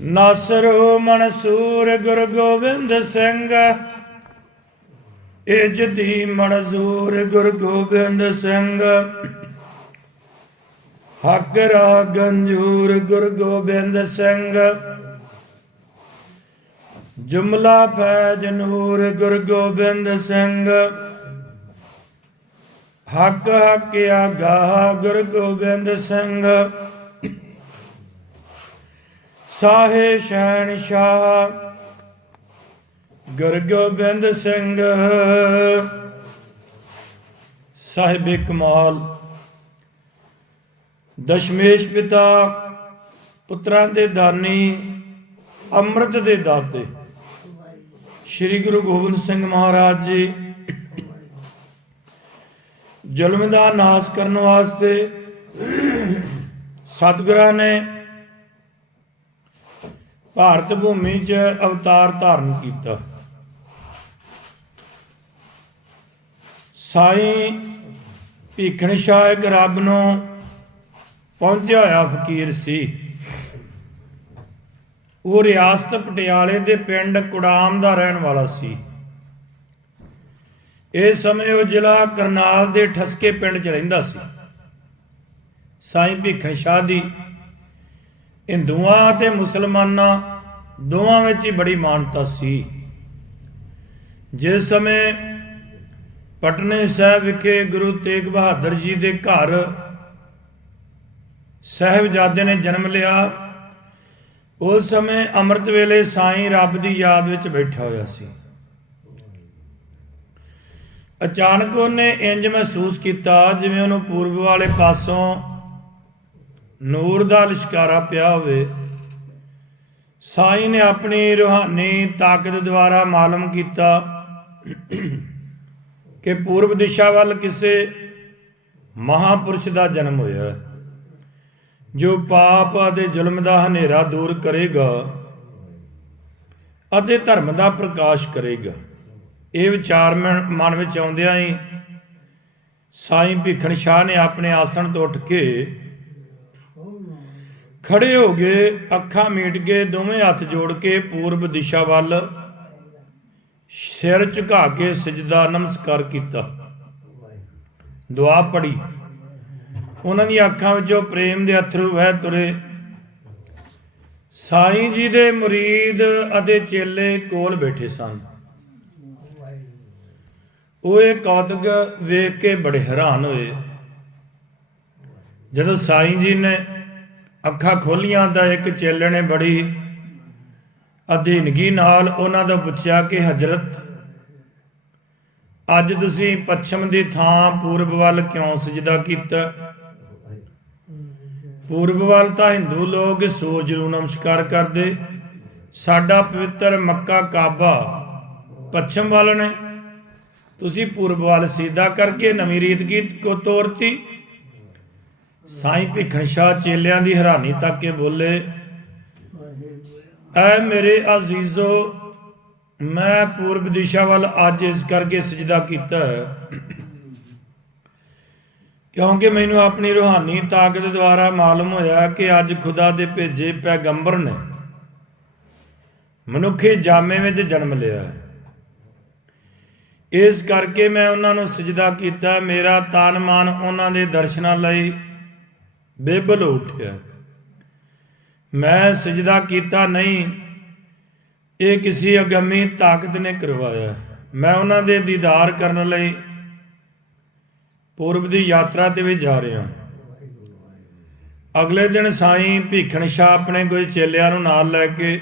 ਨਾਸਰ ਮਨਸੂਰ ਗੁਰ ਗੋਬਿੰਦ ਸਿੰਘ। ਇਜਦੀ ਮਨਜ਼ੂਰ ਗੁਰ ਗੋਬਿੰਦ ਸਿੰਘ। ਹੱਕ ਰਾ ਗੰਜੂਰ ਗੁਰ ਗੋਬਿੰਦ ਸਿੰਘ। ਜੁਮਲਾ ਫੈਜ ਨੂਰ ਗੁਰ ਗੋਬਿੰਦ ਸਿੰਘ। ਹੱਕ ਹੱਕ ਆਗਾ ਗੁਰ ਗੋਬਿੰਦ ਸਿੰਘ। ਸਾਹੇ ਸ਼ਹਿਨ ਸ਼ਾਹ, ਗੁਰ ਗੋਬਿੰਦ ਸਿੰਘ। ਸਾਹਿਬ ਕਮਾਲ। ਦਸ਼ਮੇਸ਼ ਪਿਤਾ, ਪੁੱਤਰਾਂ ਦੇ ਦਾਨੀ, ਅੰਮ੍ਰਿਤ ਦੇ ਦਾਤੇ। ਸ੍ਰੀ ਗੁਰੂ ਗੋਬਿੰਦ ਸਿੰਘ ਮਹਾਰਾਜ ਜੀ। ਜ਼ੁਲਮ ਦਾ ਨਾਸ਼ ਕਰਨ ਵਾਸਤੇ ਸਤਿਗੁਰਾਂ ਨੇ ਭਾਰਤ ਭੂਮੀ 'ਚ ਅਵਤਾਰ ਧਾਰਨ ਕੀਤਾ। ਸਾਈਂ ਭੀਖਣ ਸ਼ਾਹ ਇੱਕ ਰੱਬ ਨੂੰ ਪਹੁੰਚਿਆ ਹੋਇਆ ਫਕੀਰ ਸੀ। ਉਹ ਰਿਆਸਤ ਪਟਿਆਲੇ ਦੇ ਪਿੰਡ ਕੁੜਾਮ ਦਾ ਰਹਿਣ ਵਾਲਾ ਸੀ। ਇਸ ਸਮੇਂ ਉਹ ਜ਼ਿਲ੍ਹਾ ਕਰਨਾਲ ਦੇ ਠਸਕੇ ਪਿੰਡ 'ਚ ਰਹਿੰਦਾ ਸੀ। ਸਾਈਂ ਭੀਖਣ ਸ਼ਾਹ ਦੀ ਹਿੰਦੂਆਂ ਅਤੇ ਮੁਸਲਮਾਨਾਂ ਦੋਵਾਂ ਵਿੱਚ ਹੀ ਬੜੀ ਮਾਨਤਾ ਸੀ। ਜਿਸ ਸਮੇਂ ਪਟਨੇ ਸਾਹਿਬ ਵਿਖੇ ਗੁਰੂ ਤੇਗ ਬਹਾਦਰ ਜੀ ਦੇ ਘਰ ਸਾਹਿਬਜ਼ਾਦੇ ਨੇ ਜਨਮ ਲਿਆ, ਉਸ ਸਮੇਂ ਅੰਮ੍ਰਿਤ ਵੇਲੇ ਸਾਈਂ ਰੱਬ ਦੀ ਯਾਦ ਵਿੱਚ ਬੈਠਾ ਹੋਇਆ ਸੀ। ਅਚਾਨਕ ਉਹਨੇ ਇੰਜ ਮਹਿਸੂਸ ਕੀਤਾ ਜਿਵੇਂ ਉਹਨੂੰ ਪੂਰਬ ਵਾਲੇ ਪਾਸੋਂ ਨੂਰ ਦਾ ਲਿਸ਼ਕਾਰਾ ਪਿਆ ਹੋਵੇ। ਸਾਈ ਨੇ ਆਪਣੀ ਰੂਹਾਨੀ ਤਾਕਤ ਦੁਆਰਾ ਮਾਲੂਮ ਕੀਤਾ ਕਿ ਪੂਰਬ ਦਿਸ਼ਾ ਵੱਲ ਕਿਸੇ ਮਹਾਪੁਰਸ਼ ਦਾ ਜਨਮ ਹੋਇਆ। ਜੋ ਪਾਪ ਅਤੇ ਜ਼ੁਲਮ ਦਾ ਹਨੇਰਾ ਦੂਰ ਕਰੇਗਾ ਅਤੇ ਧਰਮ ਦਾ ਪ੍ਰਕਾਸ਼ ਕਰੇਗਾ। ਇਹ ਵਿਚਾਰ ਮਨ ਮਨ ਵਿੱਚ ਆਉਂਦਿਆਂ ਹੀ ਸਾਈਂ ਭੀਖਣ ਸ਼ਾਹ ਨੇ ਆਪਣੇ ਆਸਣ ਤੋਂ ਉੱਠ ਕੇ ਖੜੇ ਹੋ ਗਏ, ਅੱਖਾਂ ਮੀਟ ਕੇ ਦੋਵੇਂ ਹੱਥ ਜੋੜ ਕੇ ਪੂਰਬ ਦਿਸ਼ਾ ਵੱਲ ਸਿਰ ਝੁਕਾ ਕੇ ਸਜਦਾ ਨਮਸਕਾਰ ਕੀਤਾ। ਦੁਆ ਪੜੀ ਉਹਨਾਂ ਦੀਆਂ ਅੱਖਾਂ ਵਿੱਚੋਂ ਪ੍ਰੇਮ ਦੇ ਅਥਰੂ ਵਹਿ ਤੁਰੇ। ਸਾਈਂ ਜੀ ਦੇ ਮੁਰੀਦ ਅਤੇ ਚੇਲੇ ਕੋਲ ਬੈਠੇ ਸਨ। ਉਹ ਇਹ ਕੌਤਕ ਵੇਖ ਕੇ ਬੜੇ ਹੈਰਾਨ ਹੋਏ। ਜਦੋਂ ਸਾਈਂ ਜੀ ਨੇ ਅੱਖਾਂ ਖੋਲੀਆਂ ਤਾਂ ਇੱਕ ਚੇਲੇ ਨੇ ਬੜੀ ਅਧੀਨਗੀ ਨਾਲ ਉਹਨਾਂ ਤੋਂ ਪੁੱਛਿਆ ਕਿ, ਹਜ਼ਰਤ, ਅੱਜ ਤੁਸੀਂ ਪੱਛਮ ਦੀ ਥਾਂ ਪੂਰਬ ਵੱਲ ਕਿਉਂ ਸਜਦਾ ਕੀਤਾ? ਪੂਰਬ ਵੱਲ ਤਾਂ ਹਿੰਦੂ ਲੋਕ ਸੂਰਜ ਨੂੰ ਨਮਸਕਾਰ ਕਰਦੇ। ਸਾਡਾ ਪਵਿੱਤਰ ਮੱਕਾ ਕਾਬਾ ਪੱਛਮ ਵੱਲ ਨੇ। ਤੁਸੀਂ ਪੂਰਬ ਵੱਲ ਸਿੱਧਾ ਕਰਕੇ ਨਵੀਂ ਰੀਤ ਕੀ ਕੋ ਤੋਰਤੀ? ਸਾਈਂ ਭਿਖਣ ਸ਼ਾਹ ਚੇਲਿਆਂ ਦੀ ਹੈਰਾਨੀ ਤੱਕ ਕੇ ਬੋਲੇ, ਐ ਮੇਰੇ ਅਜ਼ੀਜ਼ੋ, ਮੈਂ ਪੂਰਬ ਦਿਸ਼ਾ ਵੱਲ ਅੱਜ ਇਸ ਕਰਕੇ ਸਜਦਾ ਕੀਤਾ ਹੈ, ਕਿਉਂਕਿ ਮੈਨੂੰ ਆਪਣੀ ਰੂਹਾਨੀ ਤਾਕਤ ਦੁਆਰਾ ਮਾਲੂਮ ਹੋਇਆ ਕਿ ਅੱਜ ਖੁਦਾ ਦੇ ਭੇਜੇ ਪੈਗੰਬਰ ਨੇ ਮਨੁੱਖੀ ਜਾਮੇ ਵਿੱਚ ਜਨਮ ਲਿਆ ਹੈ। ਇਸ ਕਰਕੇ ਮੈਂ ਉਹਨਾਂ ਨੂੰ ਸਜਦਾ ਕੀਤਾ ਮੇਰਾ ਤਨ ਮਨ ਉਹਨਾਂ ਦੇ ਦਰਸ਼ਨਾਂ ਲਈ ਬੇਬਲ ਉਠਿਆ। ਮੈਂ ਸਜਦਾ ਕੀਤਾ ਨਹੀਂ, ਇਹ ਕਿਸੇ ਅਗੰਮੀ ਤਾਕਤ ਨੇ ਕਰਵਾਇਆ। ਮੈਂ ਉਹਨਾਂ ਦੇ ਦੀਦਾਰ ਕਰਨ ਲਈ ਪੂਰਬ ਦੀ ਯਾਤਰਾ ਤੇ ਵੀ ਜਾ ਰਿਹਾ। ਅਗਲੇ ਦਿਨ ਸਾਈਂ ਭੀਖਣ ਸ਼ਾਹ ਆਪਣੇ ਕੋਈ ਚੇਲਿਆਂ ਨੂੰ ਨਾਲ ਲੈ ਕੇ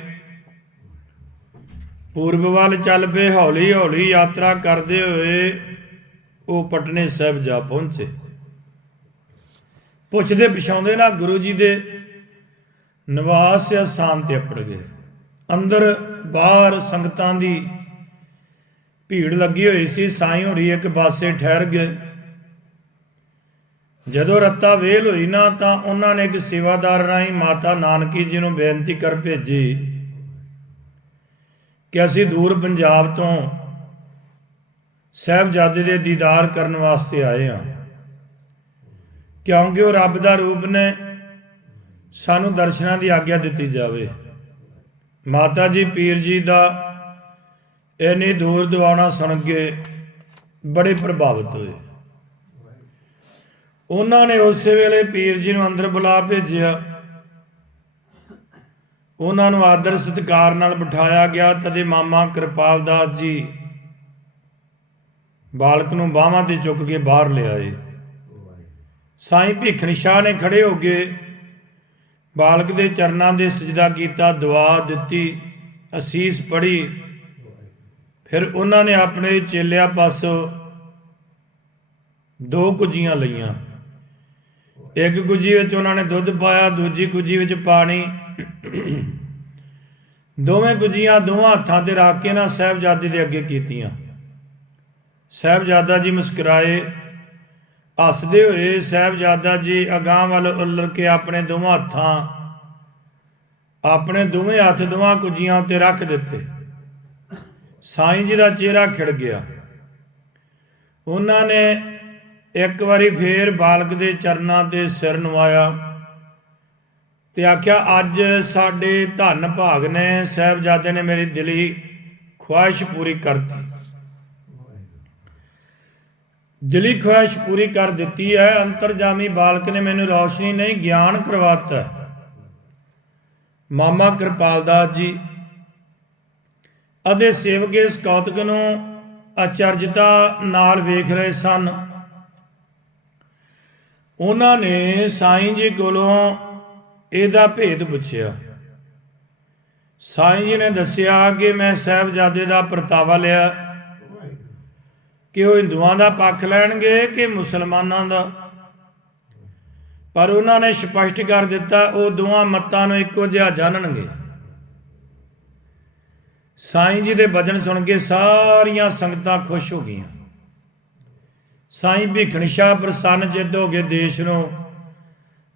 ਪੂਰਬ ਵੱਲ ਚੱਲ ਪਏ। ਹੌਲੀ ਹੌਲੀ ਯਾਤਰਾ ਕਰਦੇ ਹੋਏ ਉਹ ਪਟਨੇ ਸਾਹਿਬ ਜਾ ਪਹੁੰਚੇ। ਪੁੱਛਦੇ ਪਿਛਾਉਂਦੇ ਨਾ ਗੁਰੂ ਜੀ ਦੇ ਨਿਵਾਸ ਸਥਾਨ ਤੇ ਅਪੜ ਗਏ। ਅੰਦਰ ਬਾਹਰ ਸੰਗਤਾਂ ਦੀ ਭੀੜ ਲੱਗੀ ਹੋਈ ਸੀ, ਸਾਈਂ ਹੋਰੀ ਇੱਕ ਪਾਸੇ ਠਹਿਰ ਗਏ। ਜਦੋਂ ਰੱਤਾ ਵੇਲ ਹੋਈ ਨਾ, ਤਾਂ ਉਹਨਾਂ ਨੇ ਇੱਕ ਸੇਵਾਦਾਰ ਰਾਹੀਂ ਮਾਤਾ ਨਾਨਕੀ ਜੀ ਨੂੰ ਬੇਨਤੀ ਕਰ ਭੇਜੀ ਕਿ ਅਸੀਂ ਦੂਰ ਪੰਜਾਬ ਤੋਂ ਸਾਹਿਬਜ਼ਾਦੇ ਦੇ ਦੀਦਾਰ ਕਰਨ ਵਾਸਤੇ ਆਏ ਹਾਂ। ਕਿਉਂਕਿ ਉਹ ਰੱਬ ਦਾ ਰੂਪ ਨੇ? ਸਾਨੂੰ ਦਰਸ਼ਨਾਂ ਦੀ ਆਗਿਆ ਦਿੱਤੀ ਜਾਵੇ। ਮਾਤਾ ਜੀ, ਪੀਰ ਜੀ ਦਾ ਇੰਨੀ ਦੂਰ ਦਿਵਾਣਾ ਸੁਣ ਕੇ ਬੜੇ ਪ੍ਰਭਾਵਿਤ ਹੋਏ। ਉਹਨਾਂ ਨੇ ਉਸੇ ਵੇਲੇ ਪੀਰ ਜੀ ਨੂੰ ਅੰਦਰ ਬੁਲਾ ਭੇਜਿਆ। ਉਹਨਾਂ ਨੂੰ ਆਦਰ ਸਤਿਕਾਰ ਨਾਲ ਬਿਠਾਇਆ ਗਿਆ ਤਦੇ ਮਾਮਾ ਕਿਰਪਾਲ ਦਾਸ ਜੀ ਬਾਲਕ ਨੂੰ ਬਾਹਾਂ ਤੇ ਚੁੱਕ ਕੇ ਬਾਹਰ ਲਿਆਏ। ਸਾਈਂ ਭੀਖਣ ਸ਼ਾਹ ਨੇ ਖੜੇ ਹੋ ਕੇ ਬਾਲਕ ਦੇ ਚਰਨਾਂ ਦੇ ਸਜਦਾ ਕੀਤਾ ਦੁਆ ਦਿੱਤੀ, ਅਸੀਸ ਪੜੀ ਫਿਰ ਉਹਨਾਂ ਨੇ ਆਪਣੇ ਚੇਲਿਆਂ ਪਾਸੋਂ ਦੋ ਕੁਜੀਆਂ ਲਈਆਂ। ਇੱਕ ਕੁਜੀ ਵਿੱਚ ਉਹਨਾਂ ਨੇ ਦੁੱਧ ਪਾਇਆ, ਦੂਜੀ ਕੁਜੀ ਵਿੱਚ ਪਾਣੀ। ਦੋਵੇਂ ਗੁੱਜੀਆਂ ਦੋਵਾਂ ਹੱਥਾਂ ਤੇ ਰੱਖ ਕੇ ਨਾ ਸਾਹਿਬਜ਼ਾਦੇ ਦੇ ਅੱਗੇ ਕੀਤੀਆਂ। ਸਾਹਿਬਜ਼ਾਦਾ ਜੀ ਮੁਸਕਰਾਏ। ਹੱਸਦੇ ਹੋਏ ਸਾਹਿਬਜ਼ਾਦਾ ਜੀ ਅਗਾਹ ਵੱਲ ਉੱਲਰ ਕੇ ਆਪਣੇ ਦੋਵਾਂ ਹੱਥਾਂ, ਆਪਣੇ ਦੋਵੇਂ ਹੱਥ ਦੋਵਾਂ ਕੁਜੀਆਂ ਉੱਤੇ ਰੱਖ ਦਿੱਤੇ। ਸਾਈਂ ਜੀ ਦਾ ਚਿਹਰਾ ਖਿੜ ਗਿਆ। ਉਹਨਾਂ ਨੇ ਇੱਕ ਵਾਰੀ ਫੇਰ ਬਾਲਕ ਦੇ ਚਰਨਾਂ ਤੇ ਸਿਰ ਨਵਾਇਆ ਤੇ ਆਖਿਆ, ਅੱਜ ਸਾਡੇ ਧੰਨ ਭਾਗ ਨੇ, ਸਾਹਿਬਜ਼ਾਦੇ ਨੇ ਮੇਰੀ ਦਿਲੀ ਖੁਆਇਸ਼ ਪੂਰੀ ਕਰਤੀ। ਦਿਲੀ ਖੁਆਇਸ਼ ਪੂਰੀ ਕਰ ਦਿੱਤੀ ਹੈ। ਅੰਤਰਜਾਮੀ ਬਾਲਕ ਨੇ ਮੈਨੂੰ ਰੌਸ਼ਨੀ ਨਹੀਂ, ਗਿਆਨ ਕਰਵਾਤਾ। ਹੈ। ਮਾਮਾ ਕਿਰਪਾਲ ਦਾਸ ਜੀ ਅਤੇ ਸੇਵਕੇ ਇਸ ਕੌਤਕ ਨੂੰ ਅਚਰਜਤਾ ਨਾਲ ਵੇਖ ਰਹੇ ਸਨ। ਉਹਨਾਂ ਨੇ ਸਾਈਂ ਜੀ ਕੋਲੋਂ ਇਹਦਾ ਭੇਦ ਪੁੱਛਿਆ। ਸਾਈਂ ਜੀ ਨੇ ਦੱਸਿਆ ਕਿ ਮੈਂ ਸਾਹਿਬਜ਼ਾਦੇ ਦਾ ਪਰਤਾਵਾ ਲਿਆ। ਕਿ ਉਹ ਹਿੰਦੂਆਂ ਦਾ ਪੱਖ ਲੈਣਗੇ ਕਿ ਮੁਸਲਮਾਨਾਂ ਦਾ। ਪਰ ਉਹਨਾਂ ਨੇ ਸਪਸ਼ਟ ਕਰ ਦਿੱਤਾ, ਉਹ ਦੋਵਾਂ ਮੱਤਾਂ ਨੂੰ ਇੱਕੋ ਜਿਹਾ ਜਾਣਨਗੇ। ਸਾਈਂ ਜੀ ਦੇ ਬਚਨ ਸੁਣ ਕੇ ਸਾਰੀਆਂ ਸੰਗਤਾਂ ਖੁਸ਼ ਹੋ ਗਈਆਂ। ਸਾਈਂ ਭਿਖਣ ਸ਼ਾਹ ਪ੍ਰਸੰਨ ਜਿੱਦ ਹੋ ਗਏ ਦੇਸ਼ ਨੂੰ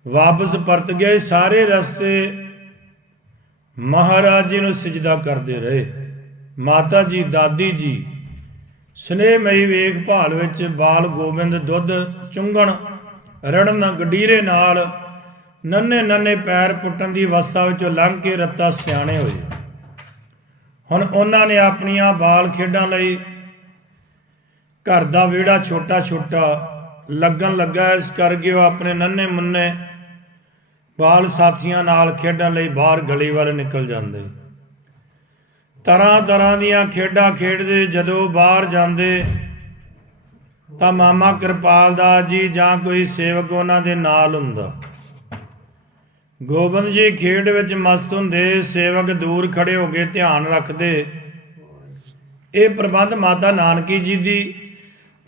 ਵਾਪਸ ਪਰਤ ਗਏ, ਸਾਰੇ ਰਸਤੇ ਮਹਾਰਾਜ ਜੀ ਨੂੰ ਸਜਦਾ ਕਰਦੇ ਰਹੇ। ਮਾਤਾ ਜੀ, ਦਾਦੀ ਜੀ ਸਨੇਹਮਈ ਵੇਖ ਭਾਲ ਵਿੱਚ ਬਾਲ ਗੋਬਿੰਦ ਦੁੱਧ ਚੁੰਗਣ, ਰੜਨ ਗਡੀਰੇ ਨਾਲ ਨੰਨੇ ਨੰਨੇ ਪੈਰ ਪੁੱਟਣ ਦੀ ਅਵਸਥਾ ਵਿੱਚੋਂ ਲੰਘ ਕੇ ਰੱਤਾ ਸਿਆਣੇ ਹੋਏ। ਹੁਣ ਉਹਨਾਂ ਨੇ ਆਪਣੀਆਂ ਬਾਲ ਖੇਡਾਂ ਲਈ ਘਰ ਦਾ ਵਿਹੜਾ ਛੋਟਾ ਛੋਟਾ ਲੱਗਣ ਲੱਗਾ। ਇਸ ਕਰਕੇ ਉਹ ਆਪਣੇ ਨੰਨੇ ਮੁੰਨੇ ਬਾਲ ਸਾਥੀਆਂ ਨਾਲ ਖੇਡਣ ਲਈ ਬਾਹਰ ਗਲੀ ਵੱਲ ਨਿਕਲ ਜਾਂਦੇ। ਤਰ੍ਹਾਂ ਤਰ੍ਹਾਂ ਦੀਆਂ ਖੇਡਾਂ ਖੇਡਦੇ, ਜਦੋਂ ਬਾਹਰ ਜਾਂਦੇ, ਤਾਂ ਮਾਮਾ ਕਿਰਪਾਲ ਦਾਸ ਜੀ ਜਾਂ ਕੋਈ ਸੇਵਕ ਉਹਨਾਂ ਦੇ ਨਾਲ ਹੁੰਦਾ। ਗੋਬਿੰਦ ਜੀ ਖੇਡ ਵਿੱਚ ਮਸਤ ਹੁੰਦੇ, ਸੇਵਕ ਦੂਰ ਖੜੇ ਹੋ ਕੇ ਧਿਆਨ ਰੱਖਦੇ। ਇਹ ਪ੍ਰਬੰਧ ਮਾਤਾ ਨਾਨਕੀ ਜੀ ਦੀ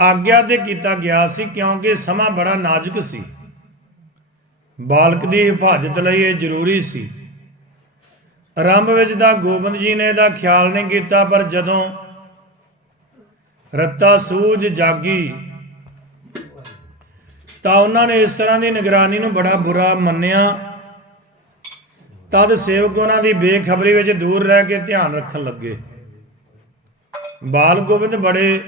ਆਗਿਆ ਤੇ ਕੀਤਾ ਗਿਆ ਸੀ, ਕਿਉਂਕਿ ਸਮਾਂ ਬੜਾ ਨਾਜ਼ੁਕ ਸੀ। ਬਾਲਕ ਦੀ ਹਿਫਾਜ਼ਤ ਲਈ ਇਹ ਜ਼ਰੂਰੀ ਸੀ। ਆਰੰਭ ਵਿੱਚ ਤਾਂ ਗੋਬਿੰਦ ਜੀ ਨੇ ਇਹਦਾ ਖਿਆਲ ਨਹੀਂ ਕੀਤਾ, ਪਰ ਜਦੋਂ ਰੱਤਾ ਸੂਝ ਜਾਗੀ, ਤਾਂ ਉਹਨਾਂ ਨੇ ਇਸ ਤਰ੍ਹਾਂ ਦੀ ਨਿਗਰਾਨੀ ਨੂੰ ਬੜਾ ਬੁਰਾ ਮੰਨਿਆ। ਤਦ ਸੇਵਕ ਉਹਨਾਂ ਦੀ ਬੇਖਬਰੀ ਵਿੱਚ ਦੂਰ ਰਹਿ ਕੇ ਧਿਆਨ ਰੱਖਣ ਲੱਗੇ। ਬਾਲ ਗੋਬਿੰਦ ਬੜੇ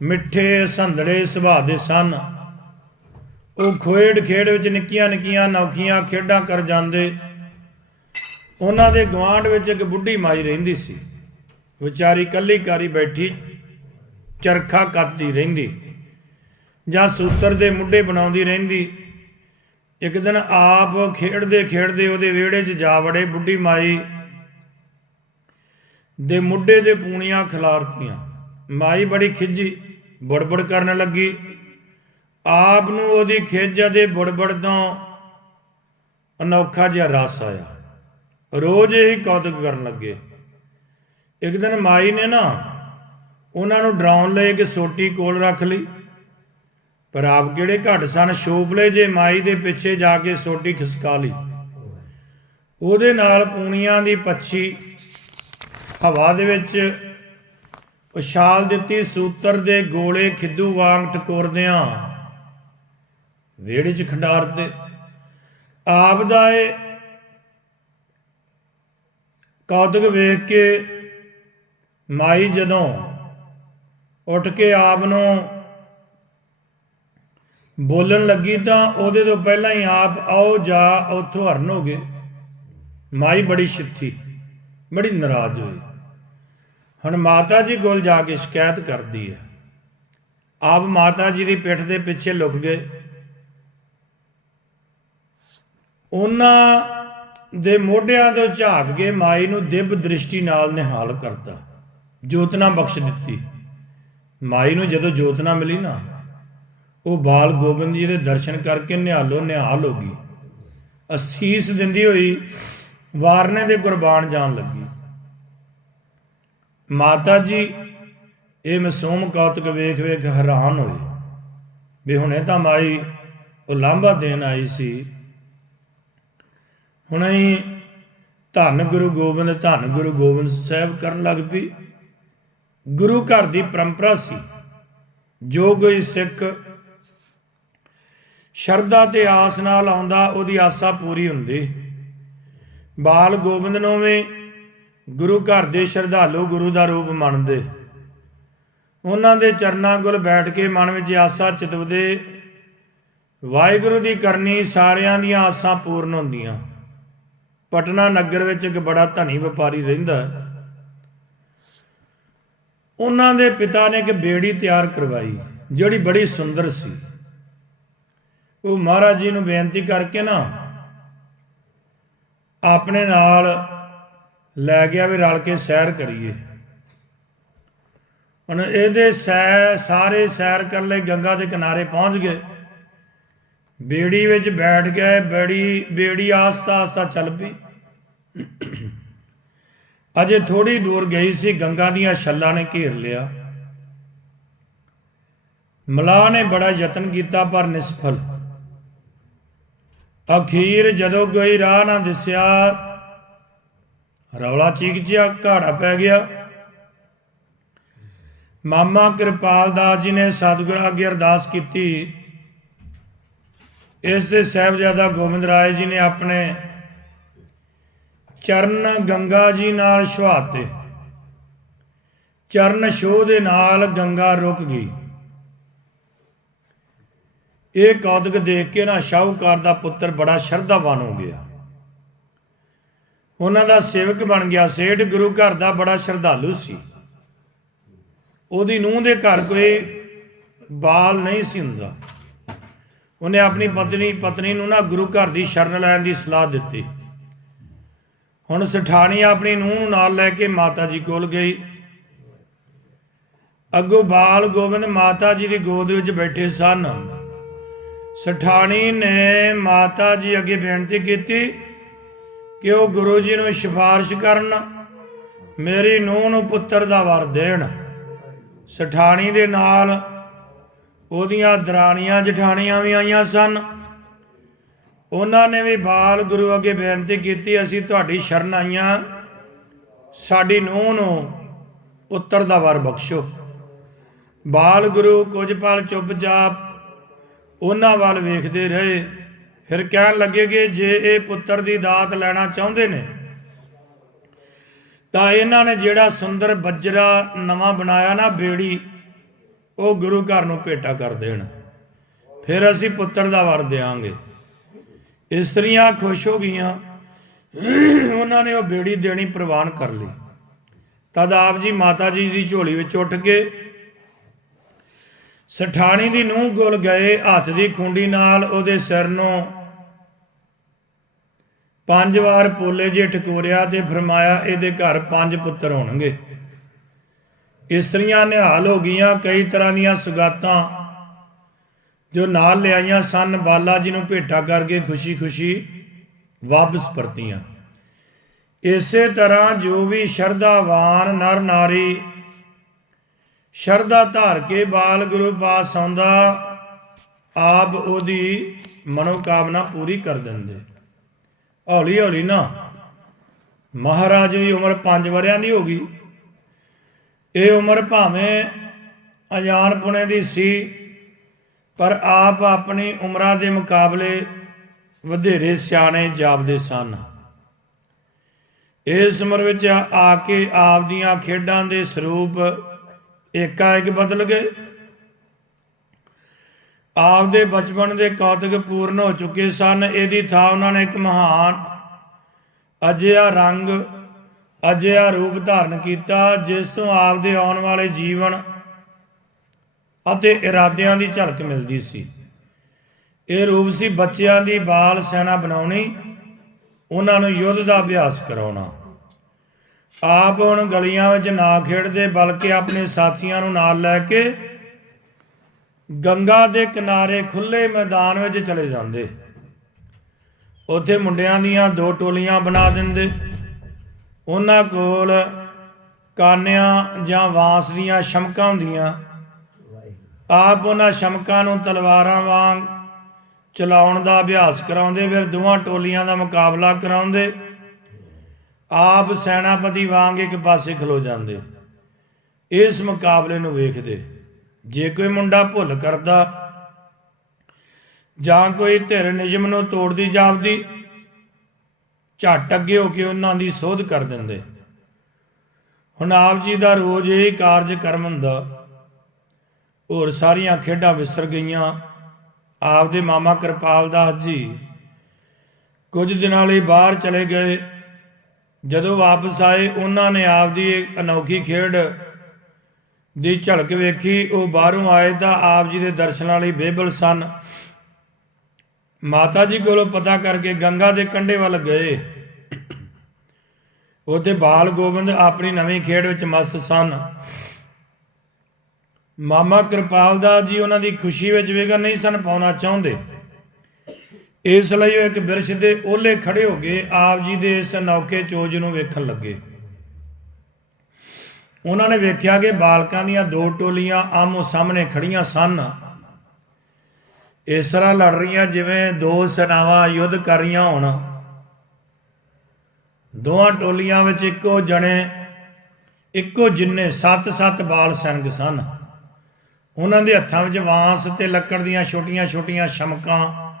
ਮਿੱਠੇ, ਸੰਧੜੇ ਸੁਭਾਅ ਦੇ ਸਨ। ਉਹ ਖੇਡ ਖੇਡ ਵਿੱਚ ਨਿੱਕੀਆਂ ਨਿੱਕੀਆਂ ਨੌਖੀਆਂ ਖੇਡਾਂ ਕਰ ਜਾਂਦੇ। ਉਹਨਾਂ ਦੇ ਗਵਾਂਢ ਵਿੱਚ ਇੱਕ ਬੁੱਢੀ ਮਾਈ ਰਹਿੰਦੀ ਸੀ। ਵਿਚਾਰੀ ਇਕੱਲੀ ਕਾਰੀ ਬੈਠੀ, ਚਰਖਾ ਕੱਤਦੀ ਰਹਿੰਦੀ ਜਾਂ ਸੂਤਰ ਦੇ ਮੁੱਢੇ ਬਣਾਉਂਦੀ ਰਹਿੰਦੀ। ਇੱਕ ਦਿਨ ਆਪ ਖੇਡਦੇ ਖੇਡਦੇ ਉਹਦੇ ਵਿਹੜੇ 'ਚ ਜਾ ਵੜੇ ਬੁੱਢੀ ਮਾਈ ਦੇ ਮੁੱਢੇ ਦੇ ਪੂਣੀਆਂ ਖਿਲਾਰਤੀਆਂ। ਮਾਈ ਬੜੀ ਖਿੱਜੀ ਬੜਬੜ ਕਰਨ ਲੱਗੀ। ਆਪ ਨੂੰ ਉਹਦੀ ਖਿੱਚ ਅਤੇ ਬੜਬੜ ਤੋਂ ਅਨੋਖਾ ਜਿਹਾ ਰਸ ਆਇਆ। ਰੋਜ਼ ਇਹੀ ਕੌਤਕ ਕਰਨ ਲੱਗੇ। ਇੱਕ ਦਿਨ ਮਾਈ ਨੇ ਨਾ ਉਹਨਾਂ ਨੂੰ ਡਰਾਉਣ ਲਈ ਕਿ ਸੋਟੀ ਕੋਲ ਰੱਖ ਲਈ। ਪਰ ਆਪ ਕਿਹੜੇ ਘੱਟ ਸਨ ਸ਼ੋਪਲੇ ਜੇ ਮਾਈ ਦੇ ਪਿੱਛੇ ਜਾ ਕੇ ਸੋਟੀ ਖਿਸਕਾ ਲਈ। ਉਹਦੇ ਨਾਲ ਪੂਣੀਆਂ ਦੀ ਪੱਛੀ ਹਵਾ ਦੇ ਵਿੱਚ ਉਛਾਲ ਦਿੱਤੀ, ਸੂਤਰ ਦੇ ਗੋਲੇ ਖਿੱਦੂ ਵਾਂਗ ਟਕੋਰਦਿਆਂ ਵਿਹੜੇ 'ਚ ਖੰਡਾਰਦੇ ਆਪ ਦਾ ਇਹ ਕੌਤਕ ਵੇਖ ਕੇ ਮਾਈ ਜਦੋਂ ਉੱਠ ਕੇ ਆਪ ਨੂੰ ਬੋਲਣ ਲੱਗੀ ਤਾਂ ਉਹਦੇ ਤੋਂ ਪਹਿਲਾਂ ਹੀ ਆਪ, ਆਓ ਜਾ, ਉੱਥੋਂ ਹਰਨ ਹੋ ਗਏ। ਮਾਈ ਬੜੀ ਛਿੱਥੀ, ਬੜੀ ਨਾਰਾਜ਼ ਹੋਈ। ਹੁਣ ਮਾਤਾ ਜੀ ਕੋਲ ਜਾ ਕੇ ਸ਼ਿਕਾਇਤ ਕਰਦੀ ਹੈ। ਆਪ ਮਾਤਾ ਜੀ ਦੀ ਪਿੱਠ ਦੇ ਪਿੱਛੇ ਲੁਕ ਗਏ। ਉਹਨਾਂ ਦੇ ਮੋਢਿਆਂ ਤੋਂ ਝਾਕ ਕੇ ਮਾਈ ਨੂੰ ਦਿਵ ਦ੍ਰਿਸ਼ਟੀ ਨਾਲ ਨਿਹਾਲ ਕਰਤਾ। ਜੋਤਨਾ ਬਖਸ਼ ਦਿੱਤੀ। ਮਾਈ ਨੂੰ ਜਦੋਂ ਜੋਤਨਾ ਮਿਲੀ ਨਾ, ਉਹ ਬਾਲ ਗੋਬਿੰਦ ਜੀ ਦੇ ਦਰਸ਼ਨ ਕਰਕੇ ਨਿਹਾਲੋ ਨਿਹਾਲ ਹੋ ਗਈ। ਅਸੀਸ ਦਿੰਦੀ ਹੋਈ ਵਾਰਨੇ ਦੇ ਕੁਰਬਾਨ ਜਾਣ ਲੱਗੀ। ਮਾਤਾ ਜੀ, ਇਹ ਮਸੂਮ ਕੌਤਕ ਵੇਖ ਵੇਖ ਹੈਰਾਨ ਹੋਏ। ਵੀ ਹੁਣੇ ਤਾਂ ਮਾਈ ਉਹ ਲਾਂਭਾ ਦੇਣ ਆਈ ਸੀ। ਹੁਣੇ ਧੰਨ ਗੁਰੂ ਗੋਬਿੰਦ, ਧੰਨ ਗੁਰੂ ਗੋਬਿੰਦ ਸਾਹਿਬ ਕਰਨ ਲੱਗ ਪਈ। ਗੁਰੂ ਘਰ ਦੀ ਪਰੰਪਰਾ ਸੀ। ਜੋ ਕੋਈ ਸਿੱਖ ਸ਼ਰਧਾ ਤੇ ਆਸ ਨਾਲ ਆਉਂਦਾ, ਉਹਦੀ ਆਸਾ ਪੂਰੀ ਹੁੰਦੀ। ਬਾਲ ਗੋਬਿੰਦ ਨੂੰ ਵੀ ਗੁਰੂ ਘਰ ਦੇ ਸ਼ਰਧਾਲੂ ਗੁਰੂ ਦਾ ਰੂਪ ਮੰਨਦੇ। ਉਹਨਾਂ ਦੇ ਚਰਨਾਂ ਕੋਲ ਬੈਠ ਕੇ ਮਨ ਵਿੱਚ ਆਸਾ ਚਿਤਵਦੇ। ਵਾਹਿਗੁਰੂ ਦੀ ਕਰਨੀ ਸਾਰਿਆਂ ਦੀਆਂ ਆਸਾਂ ਪੂਰਨ ਹੁੰਦੀਆਂ। ਪਟਨਾ ਨਗਰ ਵਿੱਚ ਇੱਕ ਬੜਾ ਧਨੀ ਵਪਾਰੀ ਰਹਿੰਦਾ ਹੈ। ਉਹਨਾਂ ਦੇ ਪਿਤਾ ਨੇ ਇੱਕ ਬੇੜੀ ਤਿਆਰ ਕਰਵਾਈ, ਜਿਹੜੀ ਬੜੀ ਸੁੰਦਰ ਸੀ। ਉਹ ਮਹਾਰਾਜ ਜੀ ਨੂੰ ਬੇਨਤੀ ਕਰਕੇ ਨਾ ਆਪਣੇ ਨਾਲ ਲੈ ਗਿਆ ਵੀ ਰਲ ਕੇ ਸੈਰ ਕਰੀਏ। ਹੁਣ ਇਹਦੇ ਸੈ ਸਾਰੇ ਸੈਰ ਕਰ ਲਈ ਗੰਗਾ ਦੇ ਕਿਨਾਰੇ ਪਹੁੰਚ ਗਏ। ਬੇੜੀ ਵਿੱਚ ਬੈਠ ਗਏ ਬੇੜੀ ਬੇੜੀ ਆਸਤਾ ਆਸਤਾ ਚੱਲ ਪਈ। ਅਜੇ ਥੋੜੀ ਦੂਰ ਗਈ ਸੀ, ਗੰਗਾ ਦੀਆਂ ਛੱਲਾਂ ਨੇ ਘੇਰ ਲਿਆ। ਮਲਾਹ ਨੇ ਬੜਾ ਯਤਨ ਕੀਤਾ, ਪਰ ਨਿਸਫਲ। ਅਖੀਰ ਜਦੋਂ ਕੋਈ ਰਾਹ ਨਾ ਦਿਸਿਆ, ਰੌਲਾ ਚੀਕ ਜਿਹਾ ਘਾੜਾ ਪੈ ਗਿਆ। ਮਾਮਾ ਕਿਰਪਾਲ ਦਾਸ ਜੀ ਨੇ ਸਤਿਗੁਰਾਂ ਅੱਗੇ ਅਰਦਾਸ ਕੀਤੀ। ਇਸ ਦੇ ਸਾਹਿਬਜ਼ਾਦਾ ਗੋਬਿੰਦ ਰਾਏ ਜੀ ਨੇ ਆਪਣੇ ਚਰਨ ਗੰਗਾ ਜੀ ਨਾਲ ਛੁਹਾਤੇ ਚਰਨ ਸ਼ੋਹ ਦੇ ਨਾਲ ਗੰਗਾ ਰੁਕ ਗਈ। ਇਹ ਕੌਦਕ ਦੇਖ ਕੇ ਨਾ ਸ਼ਾਹੂਕਾਰ ਦਾ ਪੁੱਤਰ ਬੜਾ ਸ਼ਰਧਾਵਾਨ ਹੋ ਗਿਆ। ਉਹਨਾਂ ਦਾ ਸੇਵਕ ਬਣ ਗਿਆ। ਸੇਠ ਗੁਰੂ ਘਰ ਦਾ ਬੜਾ ਸ਼ਰਧਾਲੂ ਸੀ। ਉਹਦੀ ਨੂੰਹ ਦੇ ਘਰ ਕੋਈ ਬਾਲ ਨਹੀਂ ਸੀ ਹੁੰਦਾ। ਉਹਨੇ ਆਪਣੀ ਪਤਨੀ ਪਤਨੀ ਨੂੰ ਨਾ ਗੁਰੂ ਘਰ ਦੀ ਸ਼ਰਨ ਲੈਣ ਦੀ ਸਲਾਹ ਦਿੱਤੀ। ਹੁਣ ਸਠਾਣੀ ਆਪਣੀ ਨੂੰਹ ਨੂੰ ਨਾਲ ਲੈ ਕੇ ਮਾਤਾ ਜੀ ਕੋਲ ਗਈ। ਅੱਗੋਂ ਬਾਲ ਗੋਬਿੰਦ ਮਾਤਾ ਜੀ ਦੀ ਗੋਦ ਵਿੱਚ ਬੈਠੇ ਸਨ। ਸਠਾਣੀ ਨੇ ਮਾਤਾ ਜੀ ਅੱਗੇ ਬੇਨਤੀ ਕੀਤੀ ਕਿ ਉਹ ਗੁਰੂ ਜੀ ਨੂੰ ਸਿਫਾਰਿਸ਼ ਕਰਨ, ਮੇਰੀ ਨੂੰਹ ਨੂੰ ਪੁੱਤਰ ਦਾ ਵਰ ਦੇਣ। ਸਠਾਣੀ ਦੇ ਨਾਲ ਉਹਦੀਆਂ ਦਰਾਣੀਆਂ ਜਠਾਣੀਆਂ ਵੀ ਆਈਆਂ ਸਨ। ਉਹਨਾਂ ਨੇ ਵੀ ਬਾਲ ਗੁਰੂ ਅੱਗੇ ਬੇਨਤੀ ਕੀਤੀ, ਅਸੀਂ ਤੁਹਾਡੀ ਸ਼ਰਨ ਆਈਆਂ। ਸਾਡੀ ਨੂੰਹ ਨੂੰ ਪੁੱਤਰ ਦਾ ਵਰ ਬਖਸ਼ੋ। ਬਾਲ ਗੁਰੂ ਕੁਝ ਪਲ ਚੁੱਪਚਾਪ ਉਹਨਾਂ ਵੱਲ ਵੇਖਦੇ ਰਹੇ। ਫਿਰ ਕਹਿਣ ਲੱਗੇ ਕਿ ਜੇ ਇਹ ਪੁੱਤਰ ਦੀ ਦਾਤ ਲੈਣਾ ਚਾਹੁੰਦੇ ਨੇ, ਤਾਂ ਇਹਨਾਂ ਨੇ ਜਿਹੜਾ ਸੁੰਦਰ ਬੱਜਰਾ ਨਵਾਂ ਬਣਾਇਆ ਨਾ, ਬੇੜੀ, ਉਹ ਗੁਰੂ ਘਰ ਨੂੰ ਭੇਟਾ ਕਰ ਦੇਣ। ਫਿਰ ਅਸੀਂ ਪੁੱਤਰ ਦਾ ਵਰ ਦੇਾਂਗੇ ਇਸਤਰੀਆਂ ਖੁਸ਼ ਹੋ ਗਈਆਂ। ਉਹਨਾਂ ਨੇ ਉਹ ਬੇੜੀ ਦੇਣੀ ਪ੍ਰਵਾਨ ਕਰ ਲਈ। ਤਦ ਆਪ ਜੀ ਮਾਤਾ ਜੀ ਦੀ ਝੋਲੀ ਵਿੱਚ ਉੱਠ ਕੇ ਸਠਾਣੀ ਦੀ ਨੂੰਹ ਗੁਲ ਗਏ। ਹੱਥ ਦੀ ਖੁੰਡੀ ਨਾਲ ਉਹਦੇ ਸਿਰ ਨੂੰ ਪੰਜ ਵਾਰ ਪੋਲੇ ਜੇ ਠਕੋਰਿਆ ਤੇ ਫਰਮਾਇਆ, ਇਹਦੇ ਘਰ ਪੰਜ ਪੁੱਤਰ ਹੋਣਗੇ। ਇਸਤਰੀਆਂ ਨਿਹਾਲ ਹੋ ਗਈਆਂ। ਕਈ ਤਰ੍ਹਾਂ ਦੀਆਂ ਸੁਗਾਤਾਂ ਜੋ ਨਾਲ ਲਿਆਈਆਂ ਸਨ, ਬਾਲਾ ਜੀ ਨੂੰ ਭੇਟਾ ਕਰਕੇ ਖੁਸ਼ੀ-ਖੁਸ਼ੀ ਵਾਪਸ ਪਰਤੀਆਂ। ਇਸੇ ਤਰ੍ਹਾਂ ਜੋ ਵੀ ਸ਼ਰਧਾਵਾਨ ਨਰ ਨਾਰੀ ਸ਼ਰਧਾ ਧਾਰ ਕੇ ਬਾਲ ਗੁਰੂ ਪਾਸ ਆਉਂਦਾ ਆਪ ਉਹਦੀ ਮਨੋਕਾਮਨਾ ਪੂਰੀ ਕਰ ਦਿੰਦੇ। ਹੌਲੀ ਹੌਲੀ ਨਾ, ਮਹਾਰਾਜ ਦੀ ਉਮਰ 5 ਵਰਿਆਂ ਦੀ ਹੋ ਗਈ। ਇਹ ਉਮਰ ਭਾਵੇਂ ਅਜਾਨ ਪੁਣੇ ਦੀ ਸੀ ਪਰ ਆਪ ਆਪਣੀ ਉਮਰਾਂ ਦੇ ਮੁਕਾਬਲੇ ਵਧੇਰੇ ਸਿਆਣੇ ਜਾਪਦੇ ਸਨ। ਇਸ ਉਮਰ ਵਿੱਚ ਆ ਕੇ ਆਪ ਦੀਆਂ ਖੇਡਾਂ ਦੇ ਸਰੂਪ ਏਕਾਏਕ ਬਦਲ ਗਏ। ਆਪ ਦੇ ਬਚਪਨ ਦੇ ਕੌਤਕ ਪੂਰਨ ਹੋ ਚੁੱਕੇ ਸਨ। ਇਹਦੀ ਥਾਂ ਉਹਨਾਂ ਨੇ ਇੱਕ ਮਹਾਨ ਅਜਿਹਾ ਰੰਗ, ਅਜਿਹਾ ਰੂਪ ਧਾਰਨ ਕੀਤਾ, ਜਿਸ ਤੋਂ ਆਪ ਦੇ ਆਉਣ ਵਾਲੇ ਜੀਵਨ ਅਤੇ ਇਰਾਦਿਆਂ ਦੀ ਝਲਕ ਮਿਲਦੀ ਸੀ। ਇਹ ਰੂਪ ਸੀ ਬੱਚਿਆਂ ਦੀ ਬਾਲ ਸੈਨਾ ਬਣਾਉਣੀ, ਉਹਨਾਂ ਨੂੰ ਯੁੱਧ ਦਾ ਅਭਿਆਸ ਕਰਾਉਣਾ। ਆਪ ਹੁਣ ਗਲੀਆਂ ਵਿੱਚ ਨਾ ਖੇਡਦੇ, ਬਲਕਿ ਆਪਣੇ ਸਾਥੀਆਂ ਨੂੰ ਨਾਲ ਲੈ ਕੇ ਗੰਗਾ ਦੇ ਕਿਨਾਰੇ ਖੁੱਲੇ ਮੈਦਾਨ ਵਿੱਚ ਚਲੇ ਜਾਂਦੇ। ਉੱਥੇ ਮੁੰਡਿਆਂ ਦੀਆਂ ਦੋ ਟੋਲੀਆਂ ਬਣਾ ਦਿੰਦੇ। ਉਹਨਾਂ ਕੋਲ ਕਾਨਿਆਂ ਜਾਂ ਵਾਂਸ ਦੀਆਂ ਸ਼ਮਕਾਂ ਹੁੰਦੀਆਂ। ਆਪ ਉਹਨਾਂ ਸ਼ਮਕਾਂ ਨੂੰ ਤਲਵਾਰਾਂ ਵਾਂਗ ਚਲਾਉਣ ਦਾ ਅਭਿਆਸ ਕਰਾਉਂਦੇ, ਫਿਰ ਦੋਵਾਂ ਟੋਲੀਆਂ ਦਾ ਮੁਕਾਬਲਾ ਕਰਾਉਂਦੇ। ਆਪ ਸੈਨਾਪਤੀ ਵਾਂਗ ਇੱਕ ਪਾਸੇ ਖਲੋ ਜਾਂਦੇ। ਇਸ ਮੁਕਾਬਲੇ ਨੂੰ ਵੇਖਦੇ। ਜੇ ਕੋਈ ਮੁੰਡਾ ਭੁੱਲ ਕਰਦਾ ਜਾਂ ਕੋਈ ਧਿਰ ਨਿਯਮ ਨੂੰ ਤੋੜਦੀ ਜਾਪਦੀ, ਝੱਟ ਅੱਗੇ ਹੋ ਕੇ ਉਹਨਾਂ ਦੀ ਸੋਧ ਕਰ ਦਿੰਦੇ। ਹੁਣ ਆਪ ਜੀ ਦਾ ਰੋਜ਼ ਇਹ ਕਾਰਜ ਕਰਮ ਹੁੰਦਾ। ਹੋਰ ਸਾਰੀਆਂ ਖੇਡਾਂ ਵਿਸਰ ਗਈਆਂ। ਆਪ ਦੇ ਮਾਮਾ ਕਿਰਪਾਲ ਦਾਸ ਜੀ ਕੁਝ ਦਿਨਾਂ ਲਈ ਬਾਹਰ ਚਲੇ ਗਏ। ਜਦੋਂ ਵਾਪਸ ਆਏ, ਉਹਨਾਂ ਨੇ ਆਪ ਦੀ ਅਨੋਖੀ ਖੇਡ ਦੀ ਝਲਕ ਵੇਖੀ। ਉਹ ਬਾਹਰੋਂ ਆਏ ਤਾਂ ਆਪ ਜੀ ਦੇ ਦਰਸ਼ਨਾਂ ਲਈ ਬੇਬਲ ਸਨ। ਮਾਤਾ ਜੀ ਕੋਲੋਂ ਪਤਾ ਕਰਕੇ ਗੰਗਾ ਦੇ ਕੰਢੇ ਵੱਲ ਗਏ। ਉੱਥੇ ਬਾਲ ਗੋਬਿੰਦ ਆਪਣੀ ਨਵੀਂ ਖੇਡ ਵਿੱਚ ਮਸਤ ਸਨ। ਮਾਮਾ ਕਿਰਪਾਲ ਦਾਸ ਜੀ ਉਹਨਾਂ ਦੀ ਖੁਸ਼ੀ ਵਿੱਚ ਵਿਗਨ ਨਹੀਂ ਸਨ ਪਾਉਣਾ ਚਾਹੁੰਦੇ। ਇਸ ਲਈ ਉਹ ਇੱਕ ਬਿਰਸ਼ ਦੇ ਓਲੇ ਖੜੇ ਹੋ ਗਏ ਆਪ ਜੀ ਦੇ ਇਸ ਅਨੌਖੇ ਚੋਜ ਨੂੰ ਵੇਖਣ ਲੱਗੇ। ਉਹਨਾਂ ਨੇ ਵੇਖਿਆ ਕਿ ਬਾਲਕਾਂ ਦੀਆਂ ਦੋ ਟੋਲੀਆਂ ਆਮੋ ਸਾਹਮਣੇ ਖੜੀਆਂ ਸਨ। ਇਸ ਤਰ੍ਹਾਂ ਲੜ ਰਹੀਆਂ ਜਿਵੇਂ ਦੋ ਸੈਨਾਵਾਂ ਯੁੱਧ ਕਰ ਰਹੀਆਂ ਹੋਣ। ਦੋਹਾਂ ਟੋਲੀਆਂ ਵਿੱਚ ਇੱਕੋ ਜਣੇ, ਇੱਕੋ ਜਿੰਨੇ ਸੱਤ-ਸੱਤ ਬਾਲ ਸੈਨਿਕ ਸਨ। ਉਹਨਾਂ ਦੇ ਹੱਥਾਂ ਵਿੱਚ ਵਾਂਸ ਤੇ ਲੱਕੜ ਦੀਆਂ ਛੋਟੀਆਂ-ਛੋਟੀਆਂ ਸ਼ਮਕਾਂ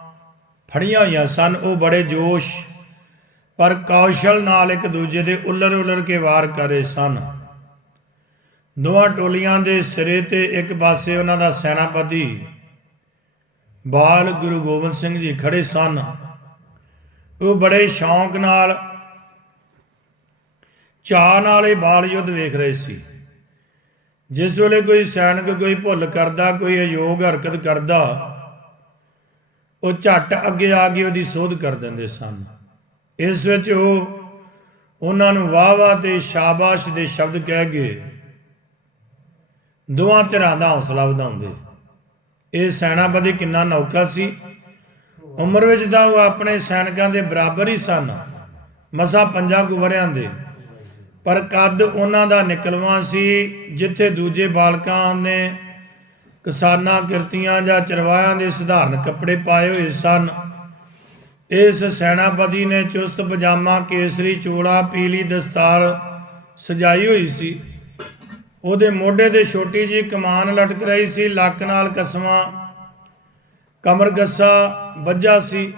ਫੜੀਆਂ ਹੋਈਆਂ ਸਨ। ਉਹ ਬੜੇ ਜੋਸ਼ ਪਰ ਕੌਸ਼ਲ ਨਾਲ ਇੱਕ ਦੂਜੇ ਦੇ ਉੱਲਰ-ਉੱਲਰ ਕੇ ਵਾਰ ਕਰ ਰਹੇ ਸਨ। ਦੋਹਾਂ ਟੋਲੀਆਂ ਦੇ ਸਿਰੇ ਤੇ ਇੱਕ ਪਾਸੇ ਉਹਨਾਂ ਦਾ ਸੈਨਾਪਤੀ ਬਾਲ ਗੁਰੂ ਗੋਬਿੰਦ ਸਿੰਘ ਜੀ ਖੜੇ ਸਨ। ਉਹ ਬੜੇ ਸ਼ੌਂਕ ਨਾਲ ਚਾਅ ਨਾਲ ਇਹ ਬਾਲ ਯੁੱਧ ਵੇਖ ਰਹੇ ਸੀ। ਜਿਸ ਵੇਲੇ ਕੋਈ ਸੈਨਿਕ ਕੋਈ ਭੁੱਲ ਕਰਦਾ, ਕੋਈ ਅਯੋਗ ਹਰਕਤ ਕਰਦਾ, ਉਹ ਝੱਟ ਅੱਗੇ ਆ ਕੇ ਉਹਦੀ ਸੋਧ ਕਰ ਦਿੰਦੇ ਸਨ। ਇਸ ਵਿੱਚ ਉਹ ਉਹਨਾਂ ਨੂੰ ਵਾਹ ਵਾਹ ਤੇ ਸ਼ਾਬਾਸ਼ ਦੇ ਸ਼ਬਦ ਕਹਿ ਕੇ ਦੋਹਾਂ ਧਿਰਾਂ ਦਾ ਹੌਸਲਾ ਵਧਾਉਂਦੇ। ਇਹ ਸੈਨਾਪਤੀ ਕਿੰਨਾ ਨੌਕਾ ਸੀ। ਉਮਰ ਵਿੱਚ ਤਾਂ ਉਹ ਆਪਣੇ ਸੈਨਿਕਾਂ ਦੇ ਬਰਾਬਰ ਹੀ ਸਨ। ਮਸਾ ਪੰਜਾਂ ਕੁ ਵਰਿਆਂ ਦੇ। ਪਰ ਕੱਦ ਉਹਨਾਂ ਦਾ ਨਿਕਲਵਾ ਸੀ ਜਿੱਥੇ ਦੂਜੇ ਬਾਲਕਾਂ ਨੇ ਕਿਸਾਨਾਂ, ਕਿਰਤੀਆਂ ਜਾਂ ਚਰਵਾਇਆਂ ਦੇ ਸਧਾਰਨ ਕੱਪੜੇ ਪਾਏ ਹੋਏ ਸਨ। ਇਸ ਸੈਨਾਪਤੀ ਨੇ ਚੁਸਤ ਪਜਾਮਾ, ਕੇਸਰੀ ਚੋਲਾ, ਪੀਲੀ ਦਸਤਾਰ ਸਜਾਈ ਹੋਈ ਸੀ। ਉਹਦੇ ਮੋਢੇ ਤੇ ਛੋਟੀ ਜੀ ਕਮਾਨ ਲਟਕ ਰਹੀ ਸੀ। ਲੱਕ ਨਾਲ ਕਸਮਾਂ, ਕਮਰ ਗੱਸਾ ਵੱਜਾ ਸੀ।